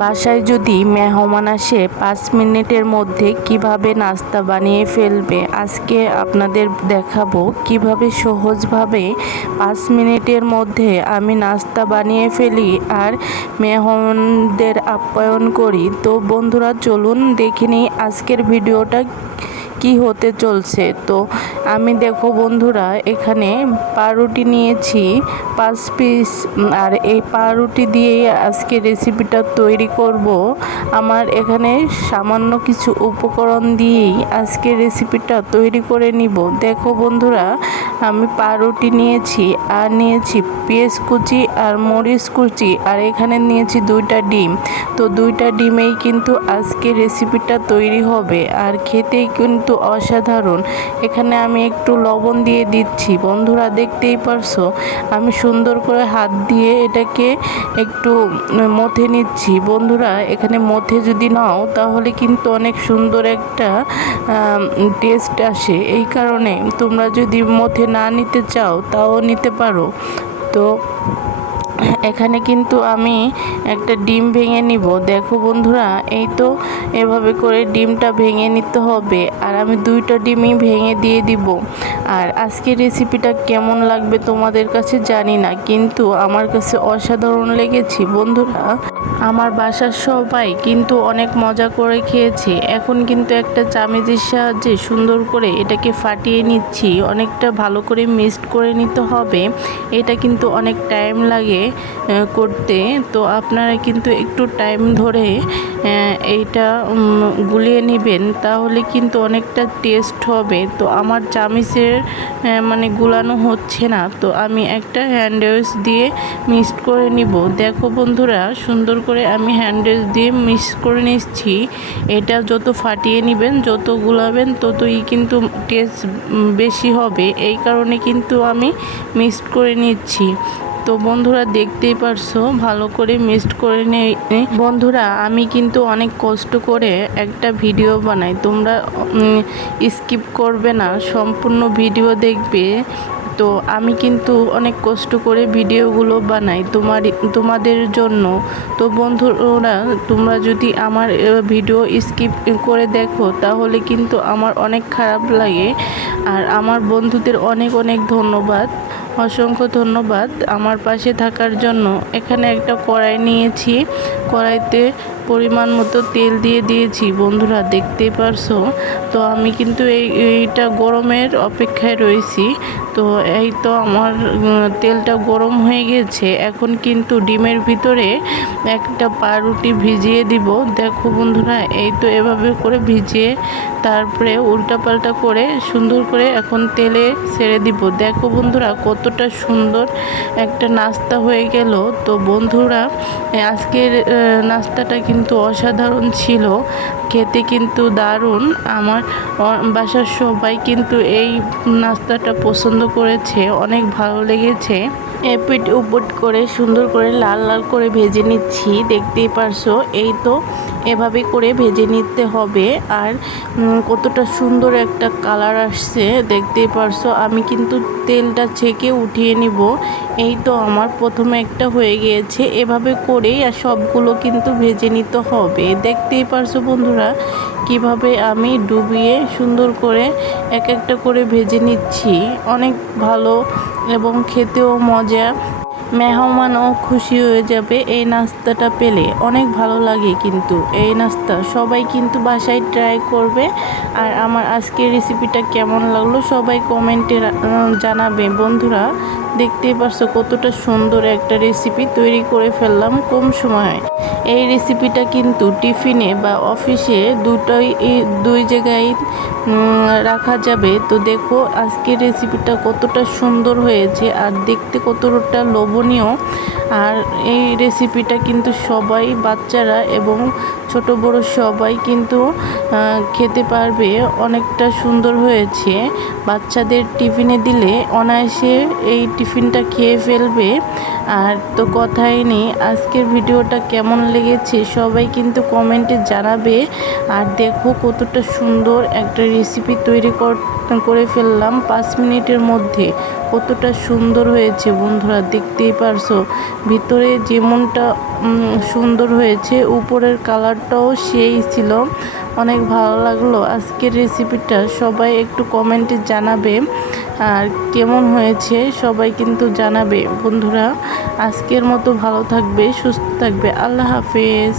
বাসায় যদি মেহমান আসে 5 মিনিটের মধ্যে কিভাবে নাস্তা বানিয়ে ফেলবে, আজকে আপনাদের দেখাবো কিভাবে সহজভাবে 5 মিনিটের মধ্যে আমি নাস্তা বানিয়ে ফেলি আর মেহমানদের আপ্যায়ন করি। তো বন্ধুরা চলুন দেখে নিই আজকের ভিডিওটা কি হতে চলছে। তো আমি দেখো বন্ধুরা এখানে পাউরুটি নিয়েছি 5 পিস, আর এই পাউরুটি দিয়ে আজকে রেসিপিটা তৈরি করব। আমার এখানে সামান্য কিছু উপকরণ দিয়েই আজকে রেসিপিটা তৈরি করে নিব। দেখো বন্ধুরা আমি পাউরুটি নিয়েছি আর নিয়েছি পেঁয়াজ কুচি আর মরিচ কুচি, আর এখানে নিয়েছি 2টা ডিম। তো 2টা ডিমেই কিন্তু আজকে রেসিপিটা তৈরি হবে আর খেতেই কিন্তু অসাধারণ। এখানে আমি একটু লবণ দিয়ে দিচ্ছি। বন্ধুরা দেখতেই পারছো আমি সুন্দর করে হাত দিয়ে এটাকে একটু মথে নিচ্ছি। বন্ধুরা এখানে মথে যদি নাও তাহলে কিন্তু অনেক সুন্দর একটা টেস্ট আসে। এই কারণে তোমরা যদি মথে না নিতে চাও তাও নিতে পারো। তো এখানে কিন্তু আমি একটা ডিম ভেঙে নিব। দেখো বন্ধুরা এই তো এভাবে করে ডিমটা ভেঙে নিতে হবে, আর আমি 2টা ডিমই ভেঙে দিয়ে দিব। আর আজকের রেসিপিটা কেমন লাগবে তোমাদের কাছে জানি না, কিন্তু আমার কাছে অসাধারণ লেগেছে। বন্ধুরা আমার বাসার সবাই কিন্তু অনেক মজা করে খেয়েছে। এখন কিন্তু একটা চামচের সাহায্যে সুন্দর করে এটাকে ফাটিয়ে নিচ্ছি। অনেকটা ভালো করে মিক্সড করে নিতে হবে। এটা কিন্তু অনেক টাইম লাগে করতে, তো আপনারা কিন্তু একটু টাইম ধরে এইটা গুলিয়ে নেবেন, তাহলে কিন্তু অনেকটা টেস্ট হবে। তো আমার চামচের মানে গুলানো হচ্ছে না, তো আমি একটা হ্যান্ডউইচ দিয়ে মিক্সড করে নিব। দেখো বন্ধুরা সুন্দর করে আমি হ্যান্ডউইচ দিয়ে মিক্স করে নিচ্ছি। এটা যত ফাটিয়ে নেবেন, যত গুলাবেন ততই কিন্তু টেস্ট বেশি হবে। এই কারণে কিন্তু আমি মিক্সড করে নিচ্ছি। তো বন্ধুরা দেখতেই পারছো ভালো করে মিক্সড করে নেই। বন্ধুরা আমি কিন্তু অনেক কষ্ট করে একটা ভিডিও বানাই, তোমরা স্কিপ করবে না, সম্পূর্ণ ভিডিও দেখবে। তো আমি কিন্তু অনেক কষ্ট করে ভিডিওগুলো বানাই তোমাদের জন্য। তো বন্ধুরা তোমরা যদি আমার ভিডিও স্কিপ করে দেখো তাহলে কিন্তু আমার অনেক খারাপ লাগে। আর আমার বন্ধুদের অনেক অনেক ধন্যবাদ, অসংখ্য ধন্যবাদ আমার পাশে থাকার জন্য। এখানে একটা কড়াই নিয়েছি, কড়াইতে পরিমাণ মতো তেল দিয়ে দিয়েছি। বন্ধুরা দেখতেই পারছো। তো আমি কিন্তু এইটা গরমের অপেক্ষায় রয়েছি। তো এই তো আমার তেলটা গরম হয়ে গেছে। এখন কিন্তু ডিমের ভিতরে একটা পাউরুটি ভিজিয়ে দিব। দেখো বন্ধুরা এই তো এভাবে করে ভিজিয়ে তারপরে উল্টাপাল্টা করে সুন্দর করে এখন তেলে ছেড়ে দিব। দেখো বন্ধুরা কতটা সুন্দর একটা নাস্তা হয়ে গেল। তো বন্ধুরা আজকের নাস্তাটা কিন্তু অসাধারণ ছিল, খেতে কিন্তু দারুণ। আমার বাসার সবাই কিন্তু এই নাস্তাটা পছন্দ করেছে, অনেক ভালো লেগেছে। এপিট উপিট করে সুন্দর করে লাল লাল করে ভেজে নিচ্ছি। দেখতেই পারছো এই তো এভাবে করে ভেজে নিতে হবে। আর কতটা সুন্দর একটা কালার আসছে দেখতেই পারছো। আমি কিন্তু তেলটা ছেঁকে উঠিয়ে নিব। এই তো আমার প্রথমে একটা হয়ে গিয়েছে। এভাবে করেই আর সবগুলো কিন্তু ভেজে নিতে হবে। দেখতেই পারছো বন্ধুরা কিভাবে আমি ডুবিয়ে সুন্দর করে এক একটা করে ভেজে নিচ্ছি। অনেক ভালো এবং খেতেও মজা। মেহমানও খুশি হয়ে যাবে এই নাস্তাটা পেলে। অনেক ভালো লাগে কিন্তু এই নাস্তা, সবাই কিন্তু বাসায় ট্রাই করবে। আর আমার আজকের রেসিপিটা কেমন লাগলো সবাই কমেন্টে জানাবে। বন্ধুরা দেখতেই পারছো কতটা সুন্দর একটা রেসিপি তৈরি করে ফেললাম কম সময়ে। এই রেসিপিটা কিন্তু টিফিনে বা অফিসে দুই জায়গায় রাখা যাবে। তো দেখো আজকের রেসিপিটা কতটা সুন্দর হয়েছে আর দেখতে কতটা লোভনীয়। আর এই রেসিপিটা কিন্তু সবাই বাচ্চারা এবং ছোট বড় সবাই কিন্তু খেতে পারবে। অনেকটা সুন্দর হয়েছে, বাচ্চাদের টিফিনে দিলে অনায়াসে এই টিফিনটা খেয়ে ফেলবে। আর তো কথাই নেই, আজকের ভিডিওটা কেমন লেগেছে সবাই কিন্তু কমেন্টে জানাবে। আর দেখো কতটা সুন্দর একটা রেসিপি তৈরি করে ফেললাম 5 মিনিটের মধ্যে। কতটা সুন্দর হয়েছে বন্ধুরা, দেখতেই পারছো। ভিতরে যেমনটা সুন্দর হয়েছে, উপরের কালারটাও সেই ছিল। অনেক ভালো লাগলো আজকের রেসিপিটা। সবাই একটু কমেন্টে জানাবে আর কেমন হয়েছে, সবাই কিন্তু জানাবে বন্ধুরা। আজকের মতো ভালো থাকবে, সুস্থ থাকবে। আল্লাহ হাফেজ।